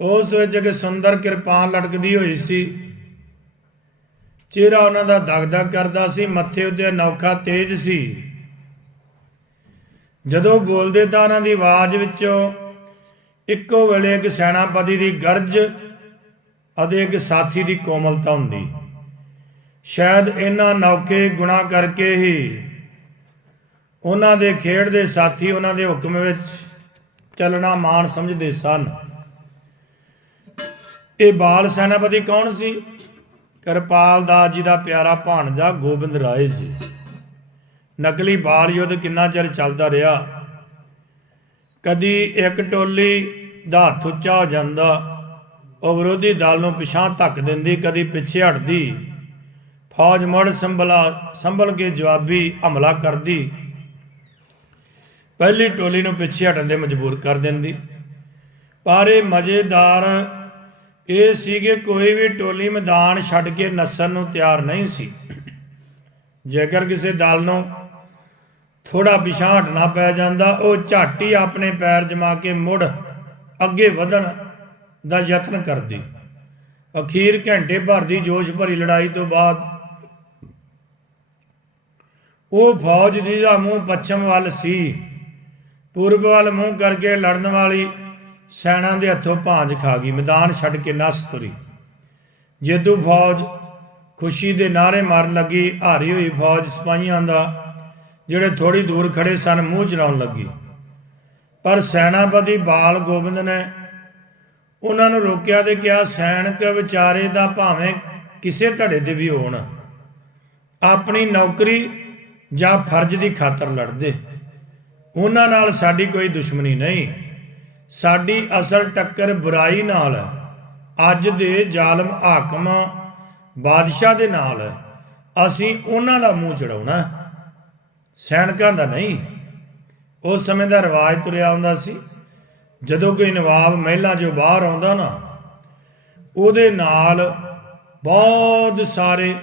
ਉਸ ਵਿੱਚ ਇੱਕ ਸੁੰਦਰ ਕਿਰਪਾਨ ਲਟਕਦੀ ਹੋਈ ਸੀ। ਚਿਹਰਾ ਉਹਨਾਂ ਦਾ ਦਗਦਗ ਕਰਦਾ ਸੀ, ਮੱਥੇ ਉੱਤੇ ਅਨੋਖਾ ਤੇਜ ਸੀ। ਜਦੋਂ ਬੋਲਦੇ ਤਾਂ ਉਹਨਾਂ ਦੀ ਆਵਾਜ਼ ਵਿੱਚੋਂ ਇੱਕੋ ਵੇਲੇ ਇੱਕ ਸੈਨਾਪਤੀ ਦੀ ਗਰਜ ਅਤੇ ਇੱਕ ਸਾਥੀ ਦੀ ਕੋਮਲਤਾ ਹੁੰਦੀ। ਸ਼ਾਇਦ ਇਹਨਾਂ ਨੌਕੇ ਗੁਣਾ ਕਰਕੇ ਹੀ ਉਹਨਾਂ ਦੇ ਖੇਡ ਦੇ ਸਾਥੀ ਉਹਨਾਂ ਦੇ ਹੁਕਮ ਵਿੱਚ ਚੱਲਣਾ ਮਾਣ ਸਮਝਦੇ ਸਨ। ਇਹ ਬਾਲ ਸੈਨਾਪਤੀ ਕੌਣ ਸੀ? ਕਿਰਪਾਲ ਦਾਸ ਜੀ ਦਾ ਪਿਆਰਾ ਭਾਣਜਾ ਗੋਬਿੰਦ ਰਾਏ ਜੀ। ਨਕਲੀ ਬਾਲ ਯੁੱਧ ਕਿੰਨਾ ਚਿਰ ਚੱਲਦਾ ਰਿਹਾ? ਕਦੀ ਇੱਕ ਟੋਲੀ ਦਾ ਹੱਥ ਉੱਚਾ ਹੋ ਜਾਂਦਾ, ਉਹ ਵਿਰੋਧੀ ਦਲ ਨੂੰ ਪਿਛਾਂ ਧੱਕ ਦਿੰਦੀ, ਕਦੀ ਪਿੱਛੇ ਹਟਦੀ। ਫੌਜ ਮੁੜ ਸੰਭਲਾ, ਸੰਭਲ ਕੇ ਜਵਾਬੀ ਹਮਲਾ ਕਰਦੀ। ਪਹਿਲੀ ਟੋਲੀ ਨੂੰ ਪਿੱਛੇ ਹਟਣ ਦੇ ਮਜਬੂਰ ਕਰ ਦਿੰਦੀ। ਪਰ ਇਹ ਮਜ਼ੇਦਾਰ ਇਹ ਸੀ ਕਿ ਕੋਈ ਵੀ ਟੋਲੀ ਮੈਦਾਨ ਛੱਡ ਕੇ ਨਸਣ ਨੂੰ ਤਿਆਰ ਨਹੀਂ ਸੀ। ਜੇਕਰ ਕਿਸੇ ਦਲ ਨੂੰ ਥੋੜਾ ਪਿਛਾਂ ਹਟਣਾ ਪੈ ਜਾਂਦਾ, ਉਹ ਝੱਟ ਹੀ ਆਪਣੇ ਪੈਰ ਜਮਾ ਕੇ ਮੁੜ ਅੱਗੇ ਵਧਣ ਦਾ ਯਤਨ ਕਰਦੀ। ਅਖੀਰ ਘੰਟੇ ਭਰ ਦੀ ਜੋਸ਼ ਭਰੀ ਲੜਾਈ ਤੋਂ ਬਾਅਦ ਉਹ ਫੌਜ ਦੀ ਦਾ ਮੂੰਹ ਪੱਛਮ ਵੱਲ ਸੀ। ਪੂਰਬ ਵੱਲ ਮੂੰਹ ਕਰਕੇ ਲੜਨ ਵਾਲੀ ਸੈਨਾ ਦੇ ਹੱਥੋਂ ਭਾਂਜ ਖਾ ਗਈ, ਮੈਦਾਨ ਛੱਡ ਕੇ ਨਸ ਤੁਰੀ। ਜੇਦੂ ਫੌਜ ਖੁਸ਼ੀ ਦੇ ਨਾਰੇ ਮਾਰਨ ਲੱਗੀ, ਹਾਰੀ ਹੋਈ ਫੌਜ ਸਿਪਾਹੀਆਂ ਦਾ, ਜਿਹੜੇ ਥੋੜੀ ਦੂਰ ਖੜੇ ਸਨ, ਮੂੰਹ ਚਲਾਉਣ ਲੱਗੀ। ਪਰ ਸੈਨਾਪਤੀ ਬਾਲ ਗੋਬਿੰਦ ਨੇ ਉਹਨਾਂ ਨੂੰ ਰੋਕਿਆ ਤੇ ਕਿਹਾ ਸੈਨਿਕ ਵਿਚਾਰੇ ਦਾ ਭਾਵੇਂ ਕਿਸੇ ਧੜੇ ਦੇ ਵੀ ਹੋਣ, ਆਪਣੀ ਨੌਕਰੀ ਜਾਂ ਫਰਜ਼ ਦੀ ਖਾਤਰ ਲੜਦੇ। ਉਹਨਾਂ ਨਾਲ ਸਾਡੀ ਕੋਈ ਦੁਸ਼ਮਣੀ ਨਹੀਂ। ਸਾਡੀ ਅਸਲ ਟੱਕਰ ਬੁਰਾਈ ਨਾਲ ਹੈ ਅੱਜ ਦੇ ਜ਼ਾਲਮ ਹਾਕਮ ਬਾਦਸ਼ਾਹ ਦੇ ਨਾਲ ਹੈ ਅਸੀਂ ਉਹਨਾਂ ਦਾ ਮੂੰਹ ਚੜਾਉਣਾ। ਸੈਨਿਕਾਂ ਦਾ ਨਹੀਂ। ਉਸ ਸਮੇਂ ਦਾ ਰਿਵਾਜ ਤੁਰਿਆ ਆਉਂਦਾ ਸੀ। ਜਦੋਂ ਕੋਈ ਨਵਾਬ ਮਹਿਲਾ ਜੋ ਬਾਹਰ ਆਉਂਦਾ ਨਾ, ਉਹਦੇ ਨਾਲ ਬਹੁਤ ਸਾਰੇ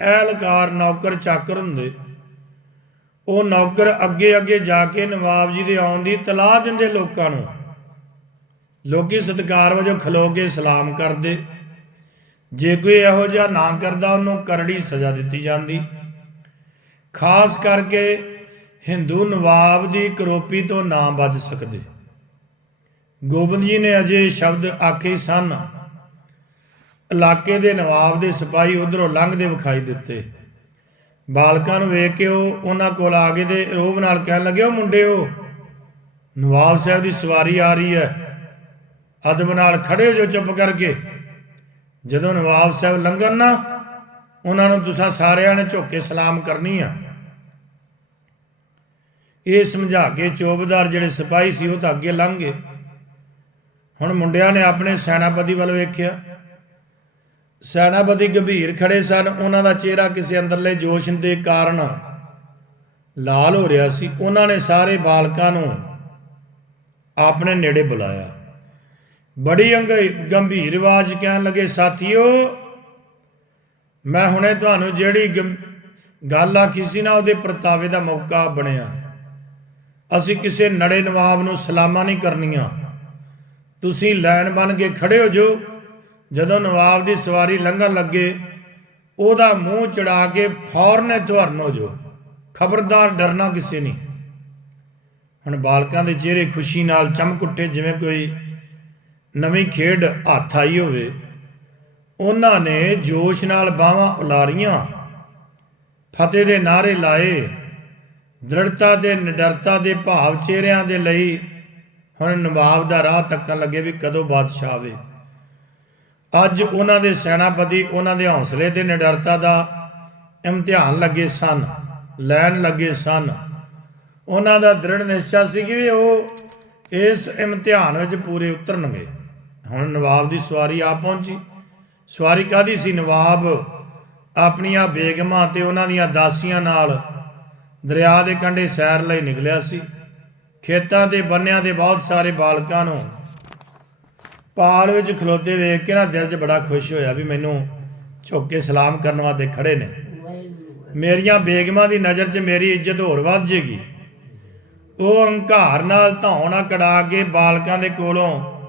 ਅਹਿਲਕਾਰ ਨੌਕਰ ਚਾਕਰ ਹੁੰਦੇ। ਉਹ ਨੌਕਰ ਅੱਗੇ ਅੱਗੇ ਜਾ ਕੇ ਨਵਾਬ ਜੀ ਦੇ ਆਉਣ ਦੀ ਤਲਾਹ ਦਿੰਦੇ ਲੋਕਾਂ ਨੂੰ। ਲੋਕੀ ਸਤਿਕਾਰ ਵਜੋਂ ਖਲੋ ਕੇ ਸਲਾਮ ਕਰਦੇ। ਜੇ ਕੋਈ ਇਹੋ ਜਿਹਾ ਨਾ ਕਰਦਾ, ਉਹਨੂੰ ਕਰੜੀ ਸਜ਼ਾ ਦਿੱਤੀ ਜਾਂਦੀ। ਖਾਸ ਕਰਕੇ ਹਿੰਦੂ ਨਵਾਬ ਦੀ ਕਰੋਪੀ ਤੋਂ ਨਾ ਬਚ ਸਕਦੇ। ਗੋਬਿੰਦ ਜੀ ਨੇ ਅਜੇ ਸ਼ਬਦ ਆਖੇ ਸਨ, ਇਲਾਕੇ ਦੇ ਨਵਾਬ ਦੇ ਸਿਪਾਹੀ ਉਧਰੋਂ ਲੰਘਦੇ ਵਿਖਾਈ ਦਿੱਤੇ। ਬਾਲਕਾਂ ਨੂੰ ਵੇਖ ਕੇ ਉਹ ਉਹਨਾਂ ਕੋਲ ਆ ਗਏ ਤੇ ਰੋਬ ਨਾਲ ਕਹਿਣ ਲੱਗੇ, ਉਹ ਮੁੰਡਿਓ ਨਵਾਬ ਸਾਹਿਬ ਦੀ ਸਵਾਰੀ ਆ ਰਹੀ ਹੈ। ਅਦਬ ਨਾਲ ਖੜੇ ਹੋ ਜੋ ਚੁੱਪ ਕਰਕੇ। ਜਦੋਂ ਨਵਾਬ ਸਾਹਿਬ ਲੰਘਣ ਨਾ, ਉਹਨਾਂ ਨੂੰ ਤੁਸੀਂ ਸਾਰਿਆਂ ਨੇ ਝੁੱਕ ਕੇ ਸਲਾਮ ਕਰਨੀ ਆ। ਇਹ ਸਮਝਾ ਕੇ ਚੋਬਦਾਰ ਜਿਹੜੇ ਸਿਪਾਹੀ ਸੀ ਉਹ ਤਾਂ ਅੱਗੇ ਲੰਘ ਗਏ। ਹੁਣ ਮੁੰਡਿਆਂ ਨੇ ਆਪਣੇ ਸੈਨਾਪਤੀ ਵੱਲ ਵੇਖਿਆ। ਸੈਨਾਪਤੀ ਗੰਭੀਰ ਖੜੇ ਸਨ। ਉਹਨਾਂ ਦਾ ਚਿਹਰਾ ਕਿਸੇ ਅੰਦਰਲੇ ਜੋਸ਼ ਦੇ ਕਾਰਨ ਲਾਲ ਹੋ ਰਿਹਾ ਸੀ। ਉਹਨਾਂ ਨੇ ਸਾਰੇ ਬਾਲਕਾਂ ਨੂੰ ਆਪਣੇ ਨੇੜੇ ਬੁਲਾਇਆ। ਬੜੀ ਅੰਗ ਗੰਭੀਰ ਆਵਾਜ਼ ਕਹਿਣ ਲੱਗੇ, ਸਾਥੀਓ, ਮੈਂ ਹੁਣੇ ਤੁਹਾਨੂੰ ਜਿਹੜੀ ਗੱਲ ਆਖੀ ਸੀ ਨਾ, ਉਹਦੇ ਪ੍ਰਤਾਵੇ ਦਾ ਮੌਕਾ ਬਣਿਆ। ਅਸੀਂ ਕਿਸੇ ਨੜੇ ਨਵਾਬ ਨੂੰ ਸਲਾਮਾਂ ਨਹੀਂ ਕਰਨੀਆਂ। ਤੁਸੀਂ ਲਾਈਨ ਬਣ ਕੇ ਖੜੇ ਹੋ ਜੋ ਜਦੋਂ ਨਵਾਬ ਦੀ ਸਵਾਰੀ ਲੰਘਣ ਲੱਗੇ, ਉਹਦਾ ਮੂੰਹ ਚੜਾ ਕੇ ਫੌਰਨ ਧਰਨ ਹੋ ਜੋ ਖਬਰਦਾਰ ਡਰਨਾ ਕਿਸੇ ਨਹੀਂ। ਹੁਣ ਬਾਲਕਾਂ ਦੇ ਚਿਹਰੇ ਖੁਸ਼ੀ ਨਾਲ ਚਮਕ ਉੱਠੇ, ਜਿਵੇਂ ਕੋਈ ਨਵੀਂ ਖੇਡ ਹੱਥ ਆਈ ਹੋਵੇ। ਉਹਨਾਂ ਨੇ ਜੋਸ਼ ਨਾਲ ਬਾਹਾਂ ਉਲਾਰੀਆਂ। ਫਤਿਹ ਦੇ ਨਾਰੇ ਲਾਏ। ਦ੍ਰਿੜਤਾ ਦੇ ਨਿਡਰਤਾ ਦੇ ਭਾਵ ਚਿਹਰਿਆਂ ਦੇ ਲਈ ਹੁਣ ਨਵਾਬ ਦਾ ਰਾਹ ਤੱਕਣ ਲੱਗੇ ਵੀ ਕਦੋਂ ਬਾਦਸ਼ਾਹ ਆਵੇ। ਅੱਜ ਉਹਨਾਂ ਦੇ ਸੈਨਾਪਤੀ, ਉਹਨਾਂ ਦੇ ਹੌਸਲੇ ਤੇ ਨਿਡਰਤਾ ਦਾ ਇਮਤਿਹਾਨ ਲੱਗੇ ਸਨ, ਲੈਣ ਲੱਗੇ ਸਨ। ਉਹਨਾਂ ਦਾ ਦ੍ਰਿੜ ਨਿਸ਼ਚਾ ਸੀ ਕਿ ਵੀ ਉਹ ਇਸ ਇਮਤਿਹਾਨ ਵਿੱਚ ਪੂਰੇ ਉਤਰਨਗੇ। ਹੁਣ ਨਵਾਬ ਦੀ ਸਵਾਰੀ ਆ ਪਹੁੰਚੀ। ਸਵਾਰੀ ਕਾਦੀ ਸੀ? ਨਵਾਬ ਆਪਣੀਆਂ ਬੇਗਮਾਂ ਤੇ ਉਹਨਾਂ ਦੀਆਂ ਦਾਸੀਆਂ ਨਾਲ ਦਰਿਆ ਦੇ ਕੰਢੇ ਸੈਰ ਲਈ ਨਿਕਲਿਆ ਸੀ। ਖੇਤਾਂ ਦੇ ਬੰਨਿਆਂ ਦੇ ਬਹੁਤ ਸਾਰੇ ਬਾਲਕਾਂ ਨੂੰ ਪਾਲ ਵਿੱਚ ਖਲੋਤੇ ਵੇਖ ਕੇ ਨਾ ਦਿਲ 'ਚ ਬੜਾ ਖੁਸ਼ ਹੋਇਆ ਵੀ ਮੈਨੂੰ ਝੁੱਕ ਕੇ ਸਲਾਮ ਕਰਨ ਵਾਸਤੇ ਖੜੇ ਨੇ। ਮੇਰੀਆਂ ਬੇਗਮਾਂ ਦੀ ਨਜ਼ਰ 'ਚ ਮੇਰੀ ਇੱਜ਼ਤ ਹੋਰ ਵੱਧ ਜੇਗੀ ਉਹ ਹੰਕਾਰ ਨਾਲ ਧੌਣਾ ਕੜਾ ਕੇ ਬਾਲਕਾਂ ਦੇ ਕੋਲੋਂ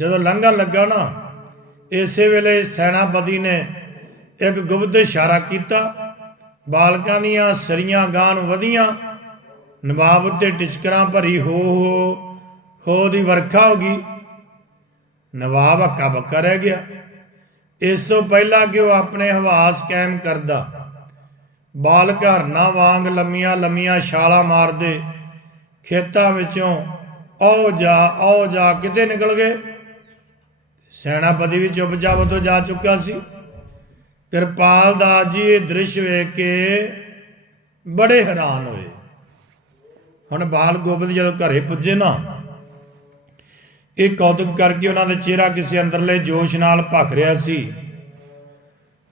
ਜਦੋਂ ਲੰਘਣ ਲੱਗਾ ਨਾ, ਇਸੇ ਵੇਲੇ ਸੈਨਾਪਤੀ ਨੇ ਇੱਕ ਗੁਪਤ ਇਸ਼ਾਰਾ ਕੀਤਾ। ਬਾਲਕਾਂ ਦੀਆਂ ਸਰੀਆਂ ਗਾਂ ਨੂੰ ਵਧੀਆਂ, ਨਵਾਬ ਉੱਤੇ ਟਿਚਕਰਾਂ ਭਰੀ ਹੋ ਹੋ ਹੋ ਦੀ ਵਰਖਾ ਹੋ ਗਈ। ਨਵਾਬ ਹੱਕਾ ਬੱਕਾ ਰਹਿ ਗਿਆ। ਇਸ ਤੋਂ ਪਹਿਲਾਂ ਕਿ ਉਹ ਆਪਣੇ ਹਵਾਸ ਕਾਇਮ ਕਰਦਾ। ਬਾਲਕ ਹਰਨਾ ਵਾਂਗ ਲੰਮੀਆਂ ਲੰਮੀਆਂ ਛਾਲਾਂ ਮਾਰਦੇ ਖੇਤਾਂ ਵਿੱਚੋਂ, ਆਓ ਜਾ ਆਓ ਜਾ, ਕਿਤੇ ਨਿਕਲ ਗਏ? ਸੈਨਾਪਤੀ ਵੀ ਚੁੱਪਚਾਪ ਤੋਂ ਜਾ ਚੁੱਕਾ ਸੀ। ਕਿਰਪਾਲ ਦਾਸ ਜੀ ਇਹ ਦ੍ਰਿਸ਼ ਵੇਖ ਕੇ ਬੜੇ ਹੈਰਾਨ ਹੋਏ। ਹੁਣ ਬਾਲ ਗੋਬਿੰਦ ਜਦੋਂ ਘਰੇ ਪੁੱਜੇ ਨਾ, ਇਹ ਕੌਤਕ ਕਰਕੇ ਉਹਨਾਂ ਦਾ ਚਿਹਰਾ ਕਿਸੇ ਅੰਦਰਲੇ ਜੋਸ਼ ਨਾਲ ਭਖ ਰਿਹਾ ਸੀ।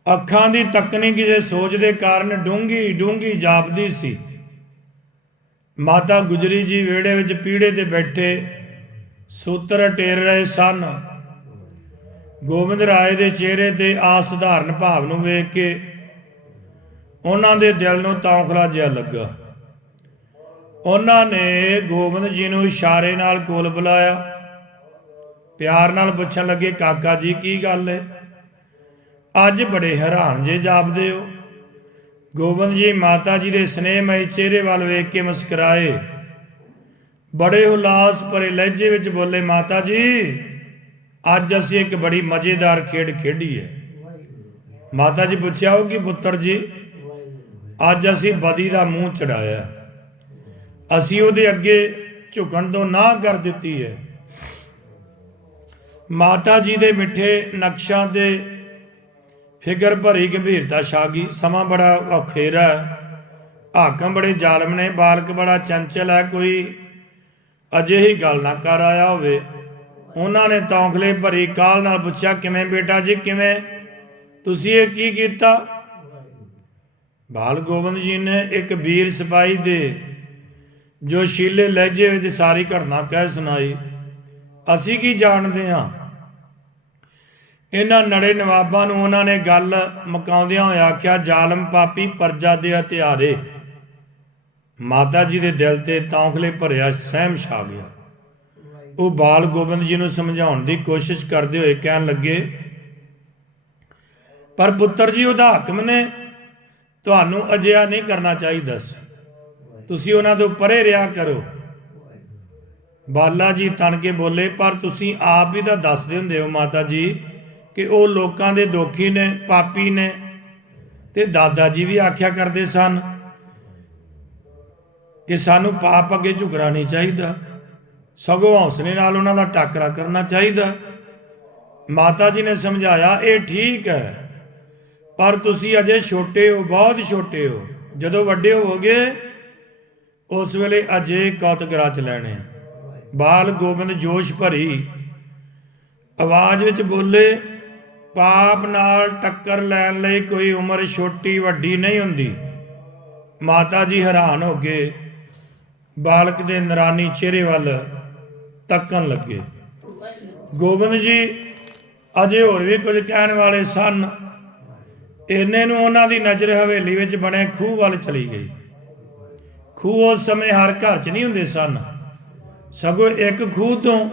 ਅੱਖਾਂ ਦੀ ਤੱਕਣੀ ਕਿਸੇ ਸੋਚ ਦੇ ਕਾਰਨ ਡੂੰਗੀ ਡੂੰਗੀ ਜਾਪਦੀ ਸੀ। ਮਾਤਾ ਗੁਜਰੀ ਜੀ ਵਿਹੜੇ ਵਿੱਚ ਪੀੜੇ ਤੇ ਬੈਠੇ, ਸੂਤਰ ਟੇਰ ਰਹੇ ਸਨ। ਗੋਬਿੰਦ ਰਾਏ ਦੇ ਚਿਹਰੇ ਤੇ ਅਸਧਾਰਨ ਭਾਵ ਨੂੰ ਵੇਖ ਕੇ ਉਹਨਾਂ ਦੇ ਦਿਲ ਨੂੰ ਤੌਖਲਾ ਜਿਹਾ ਲੱਗਾ। ਉਹਨਾਂ ਨੇ ਗੋਬਿੰਦ ਜੀ ਨੂੰ ਇਸ਼ਾਰੇ ਨਾਲ ਕੋਲ ਬੁਲਾਇਆ। ਪਿਆਰ ਨਾਲ ਪੁੱਛਣ ਲੱਗੇ, ਕਾਕਾ ਜੀ, ਕੀ ਗੱਲ ਹੈ ਅੱਜ ਬੜੇ ਹੈਰਾਨ ਜੇ ਜਾਪਦੇ ਹੋ। ਗੋਬਿੰਦ ਜੀ ਮਾਤਾ ਜੀ ਦੇ ਸਨੇਹਮਈ ਚਿਹਰੇ ਵੱਲ ਵੇਖ ਕੇ ਮੁਸਕਰਾਏ। ਬੜੇ ਉਲਾਸ ਭਰੇ ਲਹਿਜੇ ਵਿੱਚ ਬੋਲੇ, ਮਾਤਾ ਜੀ ਅੱਜ ਅਸੀਂ ਇੱਕ ਬੜੀ ਮਜ਼ੇਦਾਰ ਖੇਡ ਖੇਡੀ ਹੈ। ਮਾਤਾ ਜੀ ਪੁੱਛਿਆ ਉਹ ਕਿ ਪੁੱਤਰ ਜੀ, ਅੱਜ ਅਸੀਂ ਬਦੀ ਦਾ ਮੂੰਹ ਚੜਾਇਆ। ਅਸੀਂ ਉਹਦੇ ਅੱਗੇ ਝੁਕਣ ਤੋਂ ਨਾ ਕਰ ਦਿੱਤੀ ਹੈ। ਮਾਤਾ ਜੀ ਦੇ ਮਿੱਠੇ ਨਕਸ਼ਾਂ ਦੇ ਫਿਕਰ ਭਰੀ ਗੰਭੀਰਤਾ ਛਾ ਗਈ ਸਮਾਂ ਬੜਾ ਔਖੇਰਾ ਹਾਕਮ ਬੜੇ ਜ਼ਾਲਮ ਨੇ, ਬਾਲਕ ਬੜਾ ਚੰਚਲ ਹੈ। ਕੋਈ ਅਜਿਹੀ ਗੱਲ ਨਾ ਕਰ ਆਇਆ ਹੋਵੇ। ਉਹਨਾਂ ਨੇ ਤੌਂਖਲੇ ਭਰੀ ਕਾਲ ਨਾਲ ਪੁੱਛਿਆ, ਕਿਵੇਂ ਬੇਟਾ ਜੀ, ਕਿਵੇਂ? ਤੁਸੀਂ ਇਹ ਕੀ ਕੀਤਾ? ਬਾਲ ਗੋਬਿੰਦ ਜੀ ਨੇ ਇੱਕ ਵੀਰ ਸਿਪਾਹੀ ਦੇ ਜੋ ਸ਼ੀਲੇ ਲਹਿਜੇ ਵਿੱਚ ਸਾਰੀ ਘਟਨਾ ਕਹਿ ਸੁਣਾਈ। ਅਸੀਂ ਕੀ ਜਾਣਦੇ ਹਾਂ? ਇਹਨਾਂ ਨੜੇ ਨਵਾਬਾਂ ਨੂੰ ਉਹਨਾਂ ਨੇ ਗੱਲ ਮੁਕਾਉਂਦਿਆਂ ਹੋਇਆ ਆਖਿਆ, ਜ਼ਾਲਮ ਪਾਪੀ ਪਰਜਾ ਦੇ ਹਥਿਆਰੇ। ਮਾਤਾ ਜੀ ਦੇ ਦਿਲ ਤੇ ਤੌਂਖਲੇ ਭਰਿਆ ਸਹਿਮ ਛਾ ਗਿਆ। ਉਹ ਬਾਲ ਗੋਬਿੰਦ ਜੀ ਨੂੰ ਸਮਝਾਉਣ ਦੀ ਕੋਸ਼ਿਸ਼ ਕਰਦੇ ਹੋਏ ਕਹਿਣ ਲੱਗੇ, ਪਰ ਪੁੱਤਰ ਜੀ, ਉਹਦਾ ਹਾਕਮ ਨੇ ਤੁਹਾਨੂੰ ਅਜਿਹਾ ਨਹੀਂ ਕਰਨਾ ਚਾਹੀਦਾ ਸੀ। ਤੁਸੀਂ ਉਹਨਾਂ ਤੋਂ ਪਰੇ ਰਿਹਾ ਕਰੋ। ਬਾਲਾ ਜੀ ਤਣ ਕੇ ਬੋਲੇ, ਪਰ ਤੁਸੀਂ ਆਪ ਹੀ ਤਾਂ ਦੱਸਦੇ ਹੁੰਦੇ ਹੋ ਮਾਤਾ ਜੀ ਕਿ ਉਹ ਲੋਕਾਂ ਦੇ ਦੋਖੀ ਨੇ, ਪਾਪੀ ਨੇ ਤੇ ਦਾਦਾ ਜੀ ਵੀ ਆਖਿਆ ਕਰਦੇ ਸਨ ਕਿ ਸਾਨੂੰ ਪਾਪ ਅੱਗੇ ਝੁਕਣਾ ਨਹੀਂ ਚਾਹੀਦਾ। ਸਗੋਂ ਹੌਸਲੇ ਨਾਲ ਉਹਨਾਂ ਦਾ ਟਾਕਰਾ ਕਰਨਾ ਚਾਹੀਦਾ। ਮਾਤਾ ਜੀ ਨੇ ਸਮਝਾਇਆ, ਇਹ ਠੀਕ ਹੈ, ਪਰ ਤੁਸੀਂ ਅਜੇ ਛੋਟੇ ਹੋ, ਬਹੁਤ ਛੋਟੇ ਹੋ। ਜਦੋਂ ਵੱਡੇ ਹੋਵੋਗੇ, ਉਸ ਵੇਲੇ ਅਜੇ ਕੌਤਕ 'ਚ ਲੈਣੇ ਬਾਲ ਗੋਬਿੰਦ ਜੋਸ਼ ਭਰੀ ਆਵਾਜ਼ ਵਿੱਚ ਬੋਲੇ, ਪਾਪ ਨਾਲ ਟੱਕਰ ਲੈਣ ਲਈ ਕੋਈ ਉਮਰ ਛੋਟੀ ਵੱਡੀ ਨਹੀਂ ਹੁੰਦੀ। ਮਾਤਾ ਜੀ ਹੈਰਾਨ ਹੋ ਗਏ। ਬਾਲਕ ਦੇ ਨਰਾਨੀ ਚਿਹਰੇ ਵੱਲ ਤੱਕਣ ਲੱਗੇ। ਗੋਬਿੰਦ ਜੀ, ਅਜੇ ਹੋਰ ਵੀ ਕੁਝ ਕਹਿਣ ਵਾਲੇ ਸਨ। ਇਹਨੇ ਨੂੰ ਉਹਨਾਂ ਦੀ ਨਜ਼ਰ ਹਵੇਲੀ ਵਿੱਚ ਬਣੇ ਖੂਹ ਵੱਲ ਚਲੀ ਗਈ। ਖੂਹ ਉਸ ਸਮੇਂ ਹਰ ਘਰ 'ਚ ਨਹੀਂ ਹੁੰਦੇ ਸਨ। ਸਗੋਂ ਇੱਕ ਖੂਹ ਤੋਂ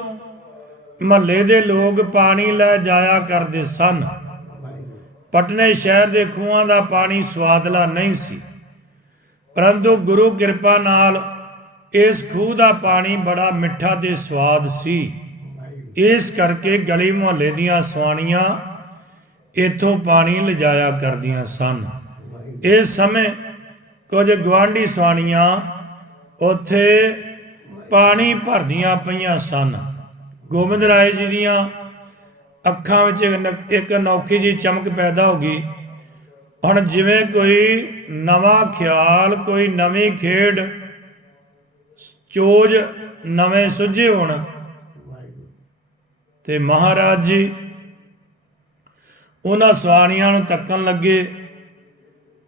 ਮਹੱਲੇ ਦੇ ਲੋਕ ਪਾਣੀ ਲੈ ਜਾਇਆ ਕਰਦੇ ਸਨ। ਪਟਨੇ ਸ਼ਹਿਰ ਦੇ ਖੂਹਾਂ ਦਾ ਪਾਣੀ ਸਵਾਦਲਾ ਨਹੀਂ ਸੀ। ਪਰੰਤੂ ਗੁਰੂ ਕਿਰਪਾ ਨਾਲ ਇਸ ਖੂਹ ਦਾ ਪਾਣੀ ਬੜਾ ਮਿੱਠਾ ਤੇ ਸਵਾਦ ਸੀ। ਇਸ ਕਰਕੇ ਗਲੀ ਮੁਹੱਲੇ ਦੀਆਂ ਸਵਾਣੀਆਂ ਇੱਥੋਂ ਪਾਣੀ ਲਿਜਾਇਆ ਕਰਦੀਆਂ ਸਨ। ਇਸ ਸਮੇਂ ਕੁਝ ਗਵਾਂਢੀ ਸਵਾਣੀਆਂ ਉੱਥੇ ਪਾਣੀ ਭਰਦੀਆਂ ਪਈਆਂ ਸਨ। ਗੋਬਿੰਦ ਰਾਏ ਜੀ ਦੀਆਂ ਅੱਖਾਂ ਵਿੱਚ ਇੱਕ ਇੱਕ ਅਨੋਖੀ ਜੀ ਚਮਕ ਪੈਦਾ ਹੋ ਗਈ। ਹੁਣ ਜਿਵੇਂ ਕੋਈ ਨਵਾਂ ਖਿਆਲ, ਕੋਈ ਨਵੀਂ ਖੇਡ ਚੋਜ ਨਵੇਂ ਸੁੱਝੇ ਹੋਣ। ਤੇ ਮਹਾਰਾਜ ਜੀ ਉਹਨਾਂ ਸਵਾਣੀਆਂ ਨੂੰ ਤੱਕਣ ਲੱਗੇ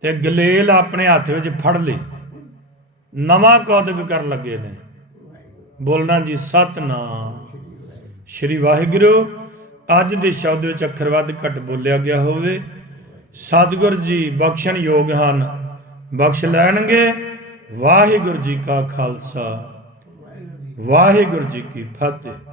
ਤੇ ਗਲੇਲ ਆਪਣੇ ਹੱਥ ਵਿੱਚ ਫੜ ਲਈ ਨਵਾਂ ਕੌਤਕ ਕਰਨ ਲੱਗੇ ਨੇ। ਬੋਲਣਾ ਜੀ, ਸਤਨਾਮ। ਸ਼੍ਰੀ ਵਾਹਿਗੁਰੂ, ਅੱਜ ਦੇ ਸ਼ਬਦ ਵਿੱਚ ਅੱਖਰ ਵੱਧ ਘੱਟ ਬੋਲਿਆ ਗਿਆ ਹੋਵੇ। ਸਤਿਗੁਰ ਜੀ, ਬਖਸ਼ਣ ਯੋਗ ਹਨ। ਬਖਸ਼ ਲੈਣਗੇ ਵਾਹਿਗੁਰੂ ਜੀ ਕਾ ਖਾਲਸਾ। ਵਾਹਿਗੁਰੂ ਜੀ ਕੀ ਫਤਿਹ।